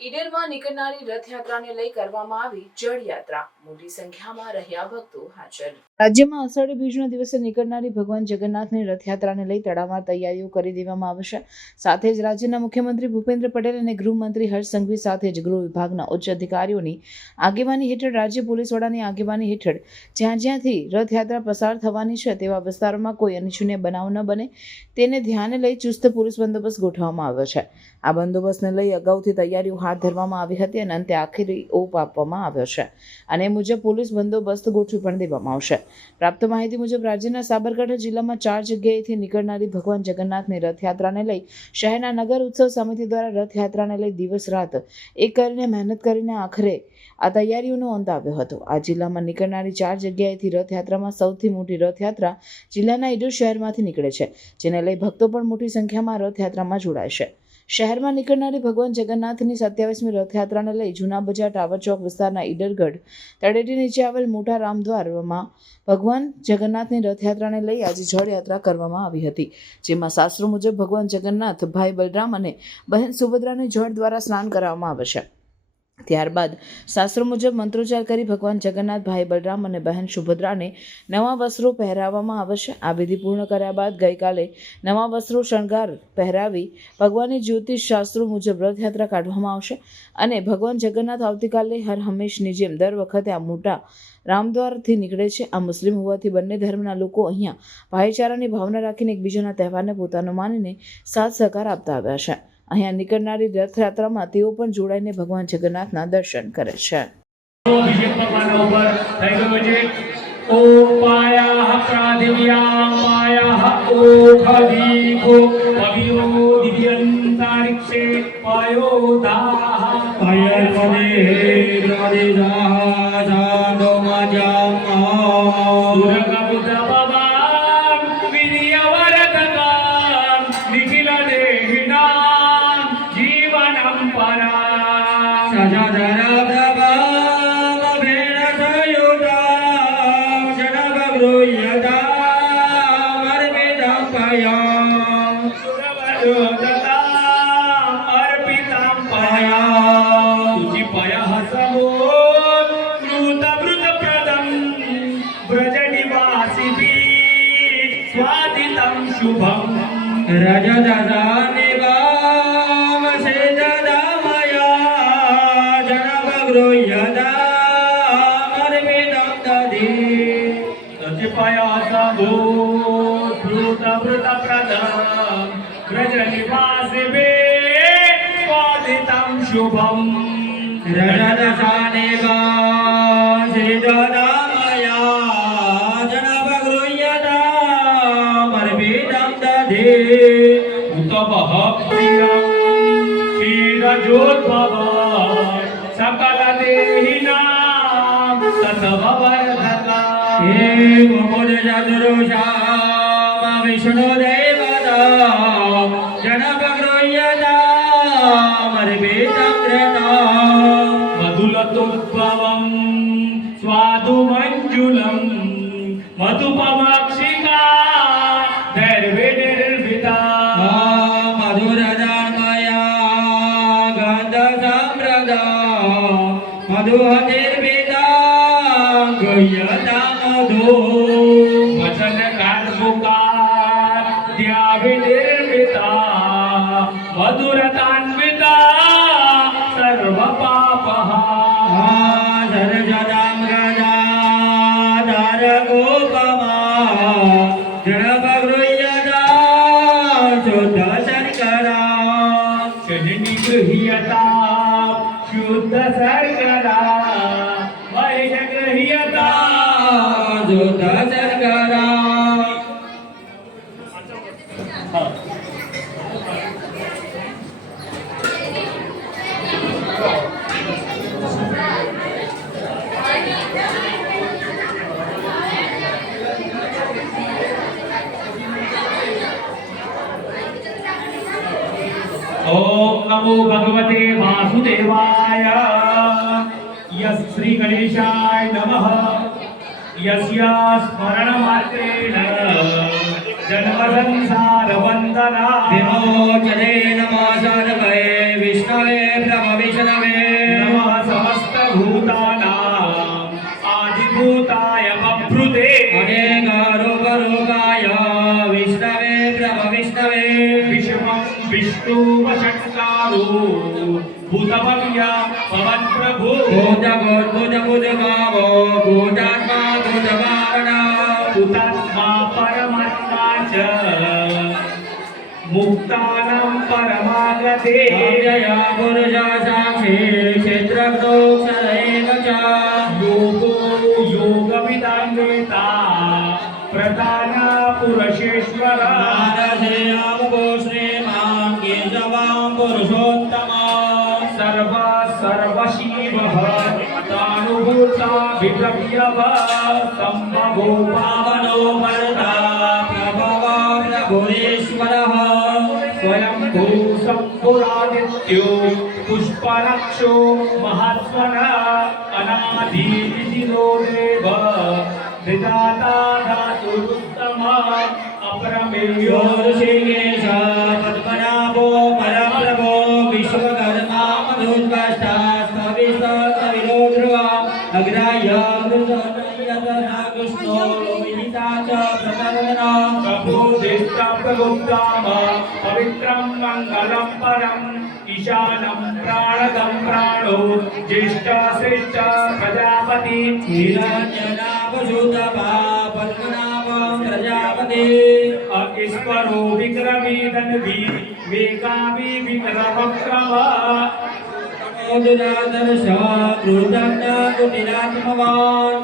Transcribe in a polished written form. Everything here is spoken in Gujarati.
ઈડરમાં નીકળનારી રથયાત્રાને લઈ કરવામાં આવી જળયાત્રા, મોટી સંખ્યામાં રહ્યા ભક્તો હાજર। રાજ્યમાં અષાઢી બીજના દિવસે નીકળનારી ભગવાન જગન્નાથની રથયાત્રાને લઈ તડામાર તૈયારીઓ કરી દેવામાં આવશે। સાથે જ રાજ્યના મુખ્યમંત્રી ભૂપેન્દ્ર પટેલ અને ગૃહમંત્રી હર્ષ સંઘવી સાથે જ ગૃહ વિભાગના ઉચ્ચ અધિકારીઓની આગેવાની હેઠળ રાજ્ય પોલીસ વડાની આગેવાની હેઠળ જ્યાંથી રથયાત્રા પસાર થવાની છે તેવા વિસ્તારોમાં કોઈ અનિચ્છનીય બનાવ ન બને તેને ધ્યાને લઈ ચુસ્ત પોલીસ બંદોબસ્ત ગોઠવવામાં આવ્યો છે। આ બંદોબસ્તને લઈ અગાઉથી તૈયારીઓ હાથ ધરવામાં આવી હતી અને અંતે આખરી ઓપ આપવામાં આવ્યો છે અને એ મુજબ પોલીસ બંદોબસ્ત ગોઠવી પણ દેવામાં આવશે। પ્રાપ્ત માહિતી મુજબ રાજ્યના સાબરકાંઠા જિલ્લામાં 4 જગ્યાએથી નીકળનારી ભગવાન જગન્નાથની રથયાત્રાને લઈ શહેરના નગર ઉત્સવ સમિતિ દ્વારા રથયાત્રાને લઈ દિવસ રાત એક કરીને મહેનત કરીને આખરે આ તૈયારીઓનો અંત આવ્યો હતો। આ જિલ્લામાં નીકળનારી 4 જગ્યાએથી રથયાત્રામાં સૌથી મોટી રથયાત્રા જિલ્લાના ઈડર શહેરમાંથી નીકળે છે, જેને લઈ ભક્તો પણ મોટી સંખ્યામાં રથયાત્રામાં જોડાય છે। શહેરમાં નીકળનારી ભગવાન જગન્નાથની 27મી રથયાત્રાને લઈ જૂના બજાર ટાવર ચોક વિસ્તારના ઈડરગઢ તળેટી નીચે આવેલ મોટા રામદ્વારમાં ભગવાન જગન્નાથની રથયાત્રાને લઈ આજે જળયાત્રા કરવામાં આવી હતી, જેમાં શાસ્ત્રો મુજબ ભગવાન જગન્નાથ, ભાઈ બલરામ અને બહેન સુભદ્રાને જળ દ્વારા સ્નાન કરાવવામાં આવે છે। ત્યારબાદ શાસ્ત્રો મુજબ મંત્રોચ્ચાર કરી ભગવાન જગન્નાથ, ભાઈ બલરામ અને બહેન સુભદ્રાને નવા વસ્ત્રો પહેરાવવામાં આવે છે। આ વિધિ પૂર્ણ કર્યા બાદ ગઈકાલે નવા વસ્ત્રો શણગાર પહેરાવી ભગવાનની જ્યોતિષ શાસ્ત્રો મુજબ રથયાત્રા કાઢવામાં આવશે અને ભગવાન જગન્નાથ આવતીકાલે હર હંમેશની જેમ દર વખતે આ મોટા રામદ્વારથી નીકળે છે। આ મુસ્લિમ હોવાથી બંને ધર્મના લોકો અહીંયા ભાઈચારાની ભાવના રાખીને એકબીજાના તહેવારને પોતાનો માનીને સાથ સહકાર આપતા આવ્યા છે। અહીંયા નીકળનારી રથયાત્રામાં તેઓ પણ જોડાઈને ભગવાન જગન્નાથના દર્શન કરે છે। शुभम रजतसानेवा श्रीदामया जनभगृह्यता मर्भिदं दधे उतवः प्रियं क्षीरजोद्भव सकलदेहिनां ततववर्धका हे मुमुरजदुरुषां विष्णुदेवता जनभगृह्यता मधुलतोद्भवं स्वादुमञ्जुलं मधुपमाक्षिका धैर्यनिर्भिता मधुरदामया गन्धसम्प्रदा मधुहतिर्भिता गुह्यता मधु वचनकार्मुका द्याभिनिर्भिता मधुरतान्विता सर्वपापः सर्वजनां गदाधरगोपमा जनभगृह्यता शुद्धशर्करा शनिगृह्यता शुद्धशर्करा वैशगृह्यता शुद्धशर्करा। ओम नमो भगवते वासुदेवाय। यस् श्री गणेशाय नमः। यस्य स्मरणमात्रेण जन्मसंसारवन्दना विमोचने नमः सर्वे विष्णवे ब्रह्मविष्णवे वषट्कारो भूतभव्य पवनप्रभो भूतभूतभूतभावो भूतात्मा भूतभावना हुतात्मा परमात्मा च मुक्तानां परमागते अव्यया पुरुषा साक्षी क्षेत्रज्ञोऽक्षरैव च योगो योगविदां वेता प्रधान पुरुषेश्वर मानसेयावपो श्रीमान् केशवां पुरुषोत्तमा सर्व सर्वशिवः तानुभूता विद्रव्यवः सम्भवो पावनो वरदा प्रभवो प्रभुरेश्वरः स्वयंभू शम्भुरादित्यो पुष्परक्षो महात्मनः अनादितिरो देव विधाता धातुरुत्तमः अपरमेयो यो ऋषिकेश पद्मनाभो परप्रभो विश्वकर्मा मधुद्वष्टा स्तविस्तो ध्रुवा अग्राह्य कृष्णो लोहिता च प्रतर्दना प्रभुदिष्टाप्तगुप्ताम पवित्रं मङ्गलं परम् ईशानं प्राणदं प्राणो ज्येष्ठश्रेष्ठ प्रजापति हिरण्यनाभसूतपा पद्मनाभं प्रजापते ईश्वरो विक्रमीदन्वी वेगाभि विक्रमक्रमः दुरादर्श कृतज्ञ कुटिलात्मवान्